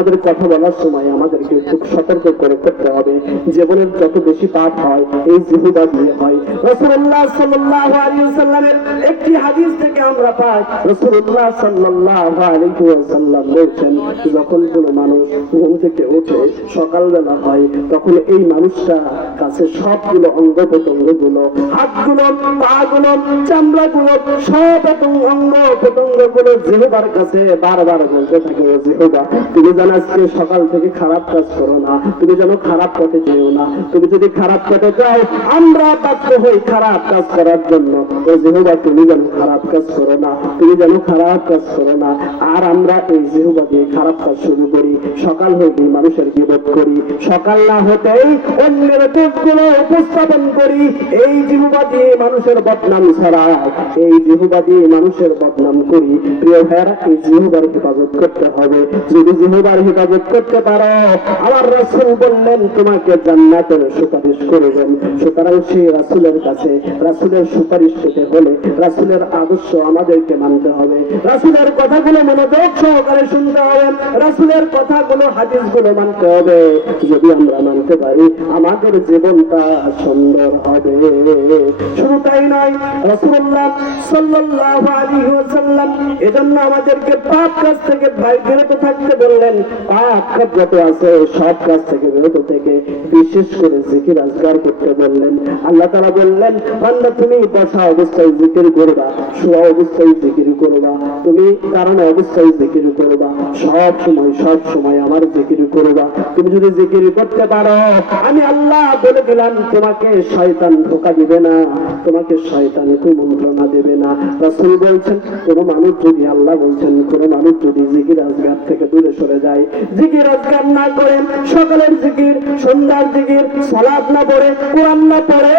আমাদের কথা বলার সময় আমাদেরকে খুব সতর্ক করে করতে হবে। জীবনের যত বেশি পাপ হয়, এই জিহুদা দিয়ে হয়। রসুল্লাহ সাল্লাহ ওয়াসাল্লামের একটি হাদিস থেকে আমরা পাই রসুল্লাহ সাল্লাহ ওয়াসাল্লাম বলছেন, যখন কোনো মানুষ ঘুম থেকে উঠে সকালবেলা হয়, তখন এই মানুষটা কাছে সবগুলো অঙ্গ প্রত্যঙ্গগুলো হাতগুলো, পাগুলো, চামড়াগুলো, সব অঙ্গ- প্রত্যঙ্গগুলো জিহুবার কাছে বারবার বলতে থাকে, "ও জিহুবা, তুমি যেন আজকে সকাল থেকে খারাপ কাজ করো না, তুমি যেন খারাপ পথে যেও না, তুমি যদি খারাপ পথে যাও, আমরা বাধ্য হই খারাপ কাজ করার জন্য। ও জিহুবা, তুমি যেন খারাপ কাজ করো না, তুমি যেন খারাপ কাজ করো না। আর আমরা এই জিহুবা দিয়ে খারাপ কাজ শুরু করি। সকাল হইতে মানুষের বিপদ করি। সকাল না হতেই অন্যেরগুলো উপস্থাপন করি। এই জিহুবা দিয়ে মানুষের বদনাম ছড়ায় এই জিহুবা দিয়ে মানুষের বদনাম করি। প্রিয় ভাইয়ারা, এই জিহুবার হেফাজত করতে হবে। যদি জিহুবার হেফাজত করতে পারো, আমার রাসূল বললেন, তোমাকে জান্নাতের সুপারিশ করবেন। সুতরাং সেই রাসূলের কাছে, রাসূলের সুপারিশ পেতে হলে রাসূলের আদর্শ আমাদেরকে মানতে হবে। রাসূলের কথাগুলো মনোযোগ সহকারে শুনতে হবে। রাসূলের কথাগুলো হাদিসগুলো মানতে হবে। যদি আমরা মানতে পারি, আমাদের জীবনটা সুন্দর হবে। শুধু তাই নয় এজন্য আমাদেরকে পাপ কাজ থেকে বিরত থাকতে বললেন। পাপ কাজ যত আছে, সব কাজ থেকে বিরত থেকে বিশেষ করে জিকির আজগার করতে বললেন। আল্লাহ তাআলা বললেন তুমি বসা অবস্থায় জিকির করবা, শোয়া অবস্থায় জিকির করবা, তুমি দাঁড়ানো অবস্থায় জিকির করবা, সব সময় সব সময়। আমার জিকির করবা তুমি যদি জিকির করতে পারো, আমি আল্লাহ বলে দিলাম, তোমাকে শয়তান ধোকা দিবে না। তোমাকে শয়তান কুমন্ত্রণা দেবে না। রাসূল বলছেন, কোন মানুষ যদি আল্লাহ বলছেন, কোন মানুষ যদি জিকির আজগার থেকে দূরে সরে যায়, জিকির আজগার না করে, সকালের জিকির, সন্ধ্যার জিকির, সালাত না পড়ে, কোরআন না পড়ে,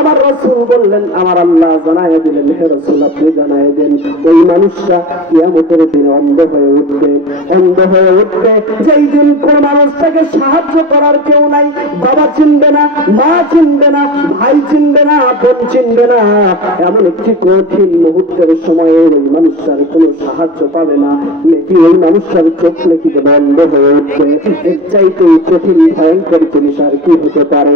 আমার রাসূল বললেন, আমার আল্লাহ জানায় দিলেন, হে রাসূল, আপনি জানায় দেন, ওই মানুষটা কিয়ামতের দিনে অন্ধ হয়ে উঠবে। অন্ধ হয়ে উঠবে, যেই দিন কোন মানুষ মানুষটাকে সাহায্য করার কেউ নাই, বাবা চিনবে না, মা চিনবে না, ভাই চিনবে না, বোন চিনবে না এমন একটি কঠিন মুহূর্তের সময়ে ওই মানুষটার কোনো সাহায্য পাবে না। নাকি ওই মানুষটার চোখ নাকি বন্ধ হয়ে উঠবে? এর চাইতে কঠিন, ভয়ঙ্কর জিনিস আর কি হতে পারে?